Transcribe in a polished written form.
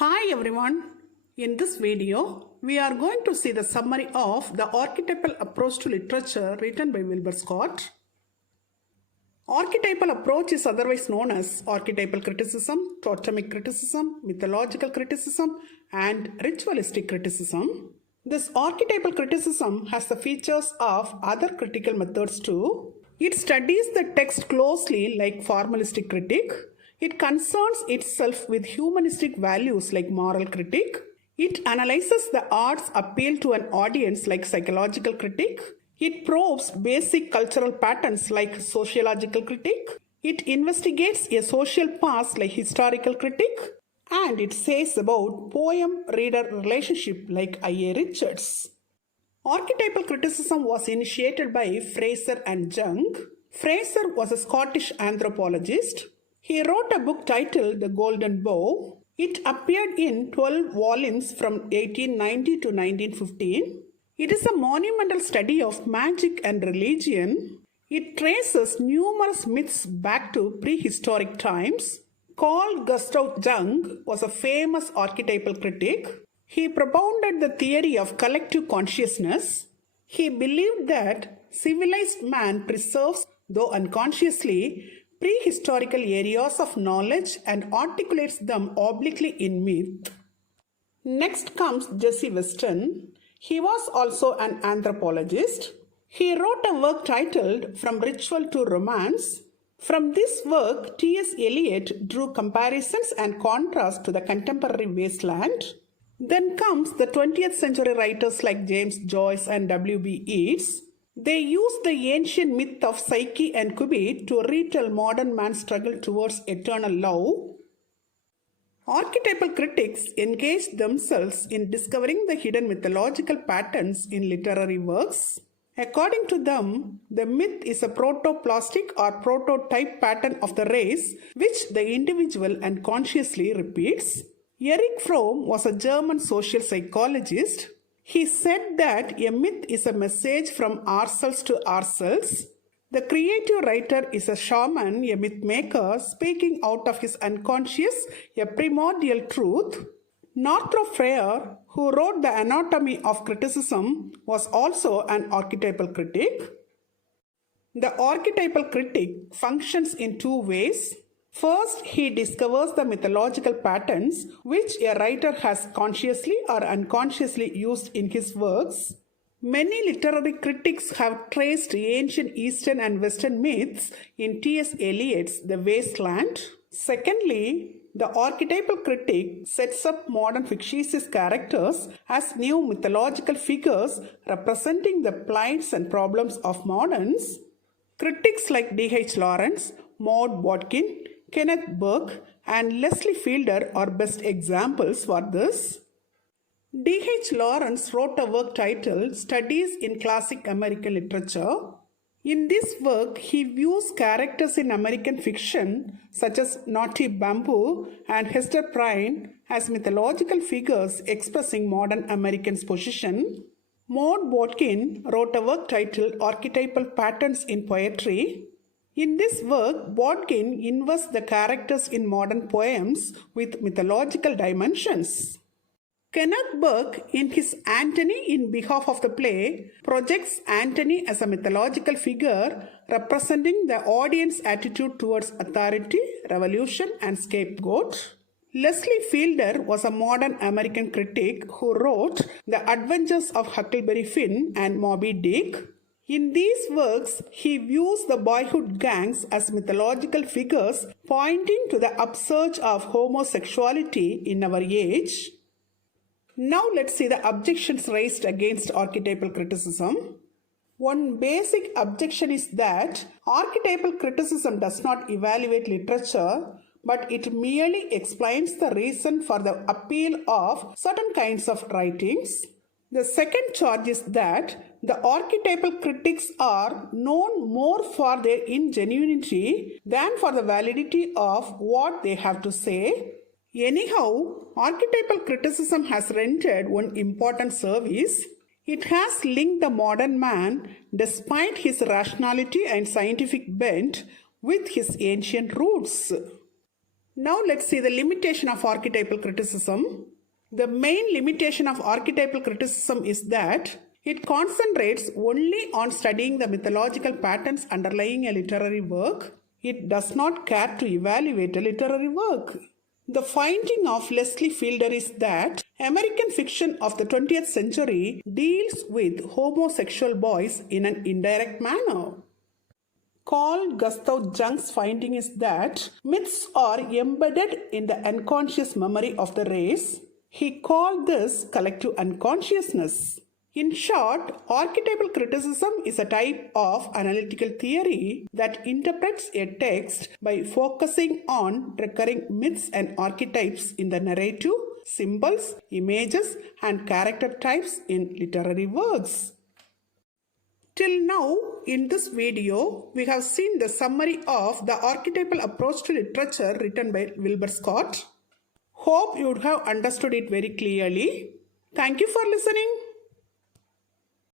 Hi everyone. In this video, we are going to see the summary of the Archetypal Approach to Literature written by Wilbur Scott. Archetypal approach is otherwise known as archetypal criticism, totemic criticism, mythological criticism, and ritualistic criticism. This archetypal criticism has the features of other critical methods too. It studies the text closely like formalistic critique. It concerns itself with humanistic values like moral critique. It analyzes the arts' appeal to an audience like psychological critique. It probes basic cultural patterns like sociological critique. It investigates a social past like historical critique. And it says about poem-reader relationship like I.A. Richards. Archetypal criticism was initiated by Fraser and Junk. Fraser was a Scottish anthropologist. He wrote a book titled The Golden Bough. It appeared in 12 volumes from 1890 to 1915. It is a monumental study of magic and religion. It traces numerous myths back to prehistoric times. Carl Gustav Jung was a famous archetypal critic. He propounded the theory of collective consciousness. He believed that civilized man preserves, though unconsciously, prehistorical areas of knowledge and articulates them obliquely in myth. Next comes Jessie Weston. He was also an anthropologist. He wrote a work titled From Ritual to Romance. From this work, T.S. Eliot drew comparisons and contrasts to the contemporary wasteland. Then comes the 20th century writers like James Joyce and W.B. Yeats. They used the ancient myth of Psyche and Cupid to retell modern man's struggle towards eternal love. Archetypal critics engage themselves in discovering the hidden mythological patterns in literary works. According to them, the myth is a protoplastic or prototype pattern of the race which the individual unconsciously repeats. Erich Fromm was a German social psychologist. He said that a myth is a message from ourselves to ourselves. The creative writer is a shaman, a myth maker, speaking out of his unconscious, a primordial truth. Northrop Frere, who wrote The Anatomy of Criticism, was also an archetypal critic. The archetypal critic functions in two ways. First, he discovers the mythological patterns which a writer has consciously or unconsciously used in his works. Many literary critics have traced ancient Eastern and Western myths in T.S. Eliot's The Wasteland. Secondly, the archetypal critic sets up modern fictitious characters as new mythological figures representing the plights and problems of moderns. Critics like D.H. Lawrence, Maud Botkin, Kenneth Burke, and Leslie Fielder are best examples for this. D.H. Lawrence wrote a work titled Studies in Classic American Literature. In this work, he views characters in American fiction such as Naughty Bamboo and Hester Prynne as mythological figures expressing modern Americans' position. Maud Botkin wrote a work titled Archetypal Patterns in Poetry. In this work, Botkin invests the characters in modern poems with mythological dimensions. Kenneth Burke, in his Antony in Behalf of the Play, projects Antony as a mythological figure representing the audience's attitude towards authority, revolution, and scapegoat. Leslie Fielder was a modern American critic who wrote The Adventures of Huckleberry Finn and Moby Dick. In these works, he views the boyhood gangs as mythological figures pointing to the upsurge of homosexuality in our age. Now let's see the objections raised against archetypal criticism. One basic objection is that archetypal criticism does not evaluate literature, but it merely explains the reason for the appeal of certain kinds of writings. The second charge is that the archetypal critics are known more for their ingenuity than for the validity of what they have to say. Anyhow, archetypal criticism has rendered one important service. It has linked the modern man, despite his rationality and scientific bent, with his ancient roots. Now let's see the limitation of archetypal criticism. The main limitation of archetypal criticism is that it concentrates only on studying the mythological patterns underlying a literary work. It does not care to evaluate a literary work. The finding of Leslie Fielder is that American fiction of the 20th century deals with homosexual boys in an indirect manner. Carl Gustav Junk's finding is that myths are embedded in the unconscious memory of the race. He called this collective unconsciousness. In short, archetypal criticism is a type of analytical theory that interprets a text by focusing on recurring myths and archetypes in the narrative, symbols, images, and character types in literary works. Till now, in this video, we have seen the summary of the archetypal approach to literature written by Wilbur Scott. Hope you would have understood it very clearly. Thank you for listening.